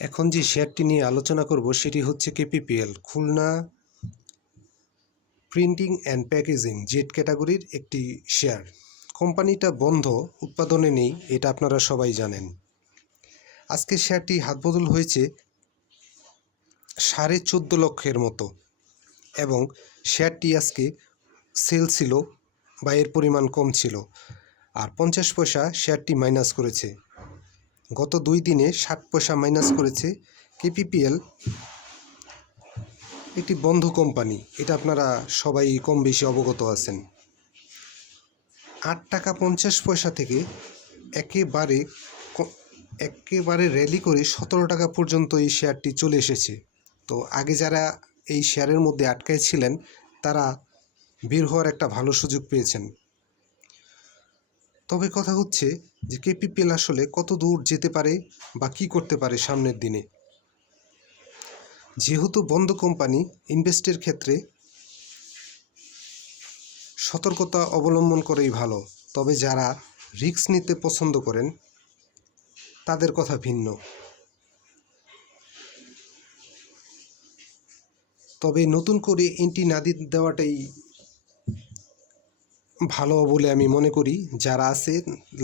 এখন যে শেয়ারটি নিয়ে আলোচনা করব সেটি হচ্ছে KPPL, Khulna printing and packaging, Z ক্যাটাগরির একটি শেয়ার। কোম্পানিটা বন্ধ, উৎপাদনে নেই, এটা আপনারা সবাই জানেন। আজকে শেয়ারটি হাতবদল হয়েছে সাড়ে চোদ্দ লক্ষের মতো এবং শেয়ারটি আজকে সেল ছিল বা এর পরিমাণ কম ছিল। আর পঞ্চাশ পয়সা শেয়ারটি মাইনাস করেছে। গত দুই দিনে ষাট পয়সা মাইনাস করেছে কেপিপিএল একটি বন্ধ কোম্পানি এটা আপনারা সবাই কম বেশি অবগত আছেন। আট টাকা পঞ্চাশ পয়সা থেকে একেবারে একেবারে র্যালি করে সতেরো টাকা পর্যন্ত এই শেয়ারটি চলে এসেছে। তো আগে যারা এই শেয়ারের মধ্যে আটকায় ছিলেন, তারা বের হওয়ার একটা ভালো সুযোগ পেয়েছেন। তবে কথা হচ্ছে যে কেপিপিএল আসলে কত দূর যেতে পারে বা কী করতে পারে সামনের দিনে। যেহেতু বন্ধ কোম্পানি ইনভেস্টের ক্ষেত্রে সতর্কতা অবলম্বন করেই ভালো, তবে যারা রিস্ক নিতে পছন্দ করেন, তাদের কথা ভিন্ন। তবে নতুন করে এন্ট্রি না দেওয়াটাই ভালো বলে আমি মনে করি, যারা আছে,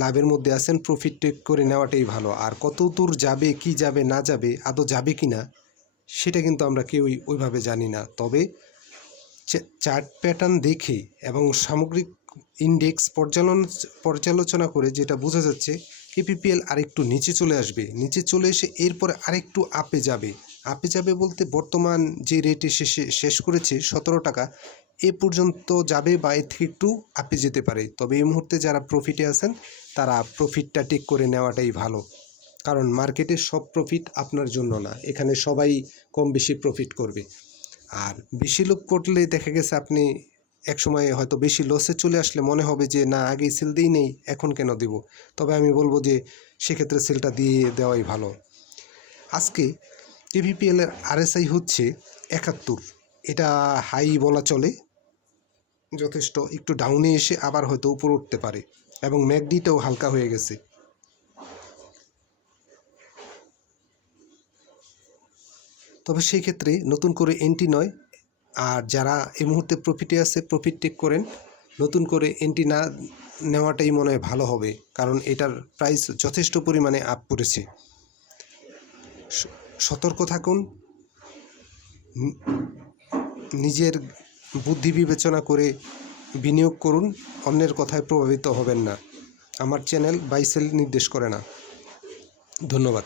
লাভের মধ্যে আছেন প্রফিট টেক করে নেওয়াটাই ভালো। আর কত দূর যাবে, কি যাবে, না যাবে, আদৌ যাবে কি না, সেটা কিন্তু আমরা কেউই ওইভাবে জানি না। তবে চার্ট প্যাটার্ন দেখে এবং সামগ্রিক ইন্ডেক্স পর্যালোচনা পর্যালোচনা করে যেটা বোঝা যাচ্ছে কেপিপিএল আরেকটু নিচে চলে আসবে। নিচে চলে এসে এরপরে আরেকটু আপে যাবে। আপে যাবে বলতে বর্তমান যে রেটে শেষে শেষ করেছে, সতেরো টাকা এ পর্যন্ত যাবে বা এর থেকে একটু আপে যেতে পারে। তবে এই মুহূর্তে যারা প্রফিটে আছেন, তারা প্রফিটটা টেক করে নেওয়াটাই ভালো। কারণ মার্কেটে সব প্রফিট আপনার জন্য না, এখানে সবাই কম বেশি প্রফিট করবে। আর বেশি লোভ করলে দেখা গেছে আপনি এক সময় হয়তো বেশি লসে চলে আসলে মনে হবে যে, না, আগেই সেল দিই নেই, এখন কেন দেব? তবে আমি বলব যে, সেক্ষেত্রে সেলটা দিয়ে দেওয়াই ভালো। আজকে কেভিপিএল এর আরএসআই হচ্ছে একাত্তর। এটা হাই বলা চলে। যথেষ্ট, একটু ডাউনে এসে আবার হয়তো উপরে উঠতে পারে এবং ম্যাকডিটাও হালকা হয়ে গেছে। তবে সেই ক্ষেত্রে নতুন করে এন্ট্রি নয়, আর যারা এই মুহূর্তে প্রফিটে আছে প্রফিট টেক করেন, নতুন করে এন্ট্রি না নেওয়াটাই মনে হয় ভালো হবে, কারণ এটার প্রাইস যথেষ্ট পরিমাণে আপ পড়েছে সতর্ক থাকুন নিজের বুদ্ধি বিবেচনা করে বিনিয়োগ করুন, অন্যের কথায় প্রভাবিত হবেন না। আমার চ্যানেল বাইসেল নির্দেশ করে না। ধন্যবাদ।